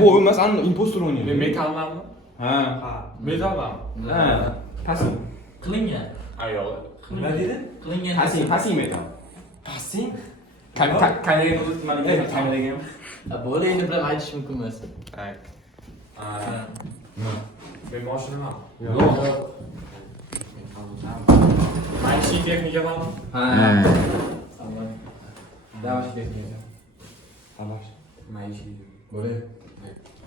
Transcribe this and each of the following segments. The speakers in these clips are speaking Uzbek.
bu emas, an impostor o'ynaydi. Men metalmanmi? Ha. Metalman. Ha. Pasiv. Qilingan. Ayol. Nima dedi? Qilingan. Pasiv metal. Passiv? Kameraga o'tmaligan, kameraga ham. Bo'ldi, endi bilan aytish mumkin emas. Tak. Men mashinaman. Yo'q. Maishiy texnikamanmi? Ha. Davash texnika. Xalos. Maishiy. Bo'ldi.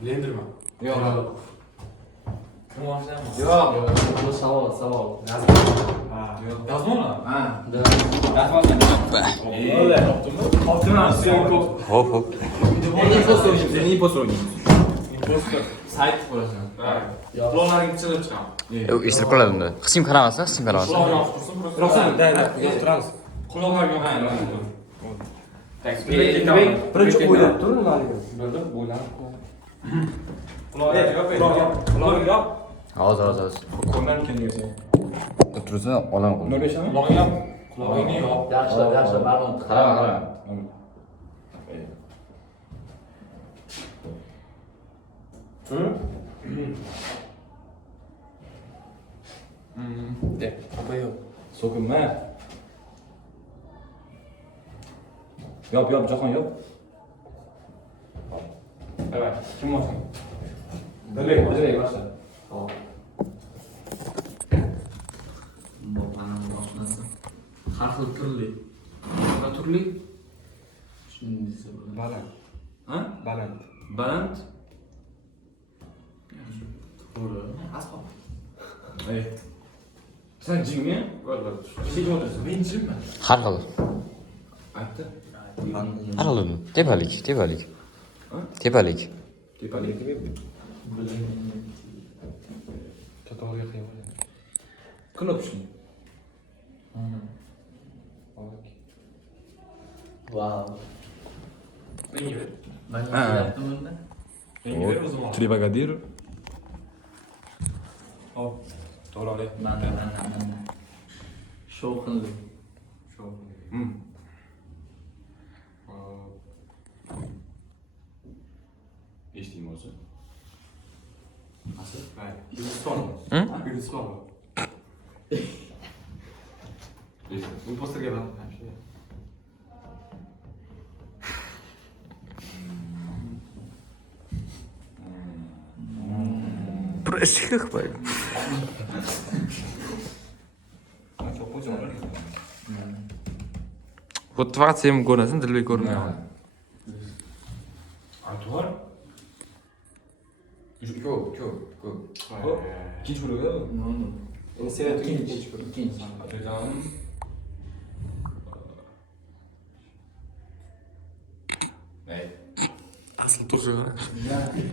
Blenderman. Yo'q. Kim mashinaman? Yo'q. Bu savol. Ha. Dazmonmi? Ha. Bo'ldi. Hop. Impostor o'ynaymiz. Impostor. Sayt bo'lasan. Ha. Quloqlaring ichidan chiqaman. Yo'q, eshitib qoladi unda. Hech kim qaramasdan, hech kim qaramasdan. Quloq yoqib tursin, Rosan, da, turamiz. Quloqlarga yoqadi. Birinchi o'ylab tur, nima deydi? Bo'ldi, bo'ylab. Quloqlarga yoq. Quloqlarga yoq. Hozir. Qo'ldan kelmaysa. Tursa, olaman qo'l. 05 mi? Quloqni yoq. Quloqni yoq. Yaxshilab, barmon. Qara. Dep, qo'yib. So'kinma. Yop, Jahon yop. Evet. Kim olsun? Direkt başla. Hop. Bu anam boshlansa. Har xil turli. Nima turli? Shuni desa bo'ladi. Baland. Ha? Baland. To'g'ri. Asbob. Ey. Sen jingmi? Bo'ldi. Ishga o'tirsan. Men jimman. Har xil. Aytdi. Har xil uni. Tepalik. Ha? Tepalik. Tepalik deb. To'g'riga qiyin. Qilib shuni. Wow. Menga ber. Ben Ha. yaptım bunda. Menga ber o zaman. Tribagadir. Hop. To'g'ri. Ben. Şov qildim. Eshitdingmi o'zi? Asıl? Hayır. Hindiston. Hı? Hindiston. Bu posterga bak. Proshik qo'y. Вот 27 ko'rasan, Dilbek ko'rmayapman. Artur? Ko'p. Ikkinchi bo'ladi. Endi sen İkinci. Atam. Ey. Asl to'g'ri.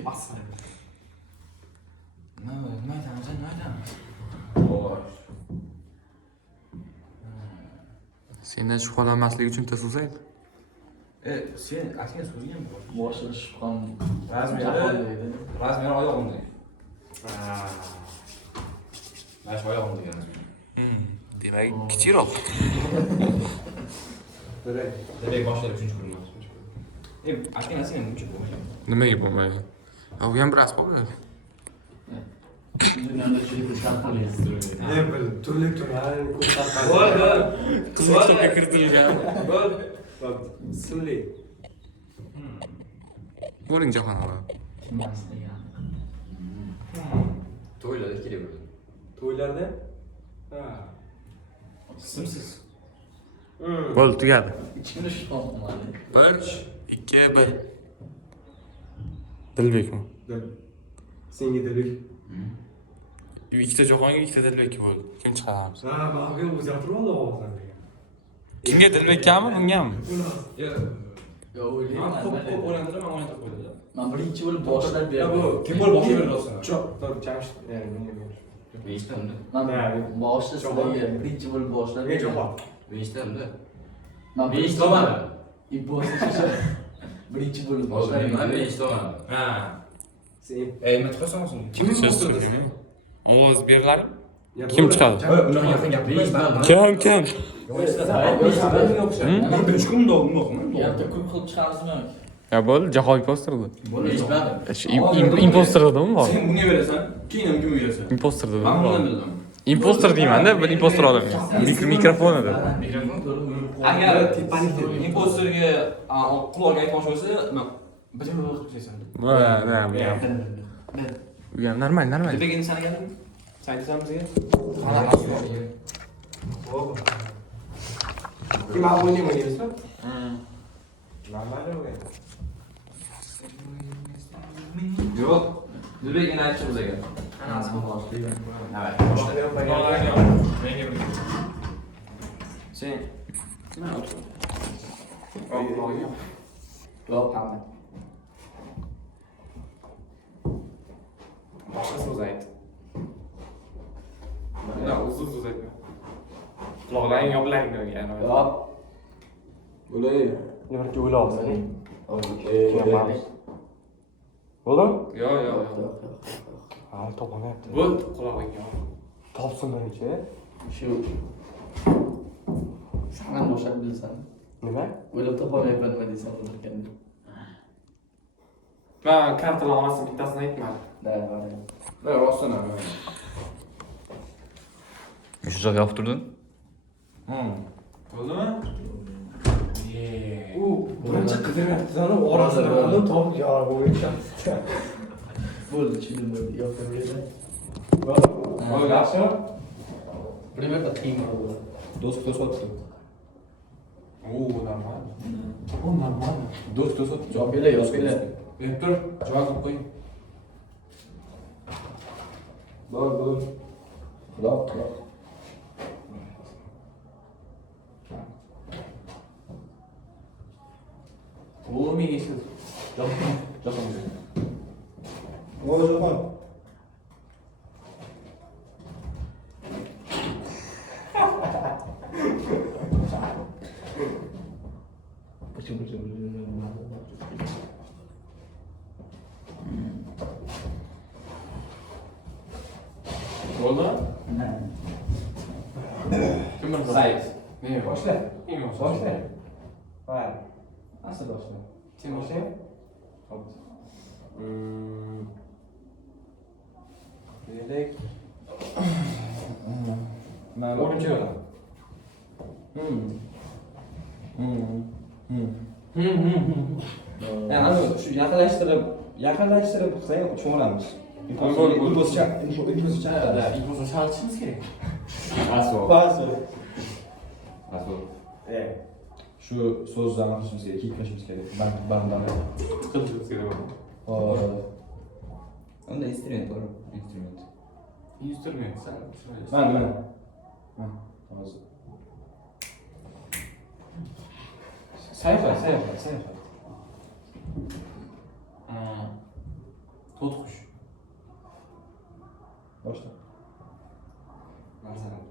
asıl. Nima aytamiz? Xo'sh. Sendan shubhalanmaslik uchun tasavvur Sen aslida so'zing bor. Boshida shubham. Razmeri oyog'imda. Mana shu oyog'imda ekan. Demak, kichikroq. Demak, boshida 3-chi bo'lim. Aslida sen 3-chi bo'lim. Nimaga bo'lmaydi? U ham bir asbob. Dunyoda shunaqa shartlar Ne böyle turli turli ko'rsatma. Qizg'oqqa kiritilgan. Bak, simli. Bo'ling Jahon aka. Kim yasagan? To'ylarda kerak bo'ladi. To'ylarda? Ha. Simsiz. Bo'ldi, tugadi. Ichimda shubham qilmadi. 1, 2, 1. Dilbekmi? Senga Dilbek. Ikkita Jahonga, ikkita Dilbekka bo'ldi. Kim chiqaramiz? Ha, menga o'zgartirib oldi ovozini. Kimga Dilbekkami, bungami? Yo, o'ylayman. O'ylantiraman, o'ylantib qo'yadi. Men birinchi bo'lib boshlab Ya berdim. bu Kim bo'lib boshqa berdi? Çok, tabii Jamshid. Yani Beshtamda. Men boshida sizlarga birinchi bo'lib boshlab ne javob? Beshtamda. Men birinchi tomon. Imposter birinchi bo'lib boshlab Mana beshtamda. Ha. Sen Ey, nima qilasan? Kim Ovoz beriladi. Ya Kim bu- chiqadi? Unaqa yaqin gapirmayman. Kim? Men 3 kun undoqmi? Yerda ko'p xil chiqarizmi? Ya bo'ldi, jahon imposterdi. Eshitmadim. Imposter dedimi bor? Sen bunga berasan, keyin ham kimga berasan? Imposter dedim. Men bundan bildim. Imposter deyman-da, bir imposter olamga. Mikrofon edi. Agar imposterga quloqga aytmoqchi bo'lsa, men bitim qilib qo'yasan. Bu ham normal. Demak endi sana keldim. Sen aytasan bizga? Kim abone bo'lyapsiz? Normalmi bu? Yo'q. Demak endi aytchi bizga. Anasini boshlayman. Evet. Sen nima o'tir? Yo'q, hamma. Boshqa so'z ayt. Yo'q, uzun so'z aytma. Quloqlaring yopilaring degan. Yo'q. Bo'lay. Nimaga o'ylayapsan? Bo'ldimi? Yo'q. Ha, toponyapti. Bo'ldi, quloqlaring yop. Topsin birichi. Shu. Sen ham boshqa bilsan. Nima? O'ylab topolmayapman nima desam ekan. Men kartalar orasidan bittasini aytmadim. Da. Rostdan ham. Shu joyga olib turdin? Bo'ldimi? U birinchi qidiryapti-da, orasini olib top yorib o'yishadi. Bo'ldi, tushundim bo'ldi. Yo'q, bo'ldi. Bo'ldi, yaxshimi? Примерно qiyin bo'ldi. Do'st o'tdi. Normal. Normal. Do'st o'tdi. Javob bera, yoz bera. Berib tur. Javob qo'y. Bo'l. Quloq. Bo'lmaysiz. Javob. O'zim. Bo'ldimi? Kim bilan sayt? Ne Boshla. Eng yaxshi. Boshla. Ha. Asl boshla. Sen boshla. Dedik. Mana O'ninchi yo'l. Yani shu yaqinlashtirib qilsang cho'milamiz. Impulscha. Imposter chalishimiz kerak. Asl. Shu so'zlarni qilishimiz kerak, qilishimiz kerak. Bandan. Qilishimiz kerak. Unda instrument bor, instrument. Instrument sen. Mana. Hozir. Sayfa. To'tqush. Boshla. Masalan.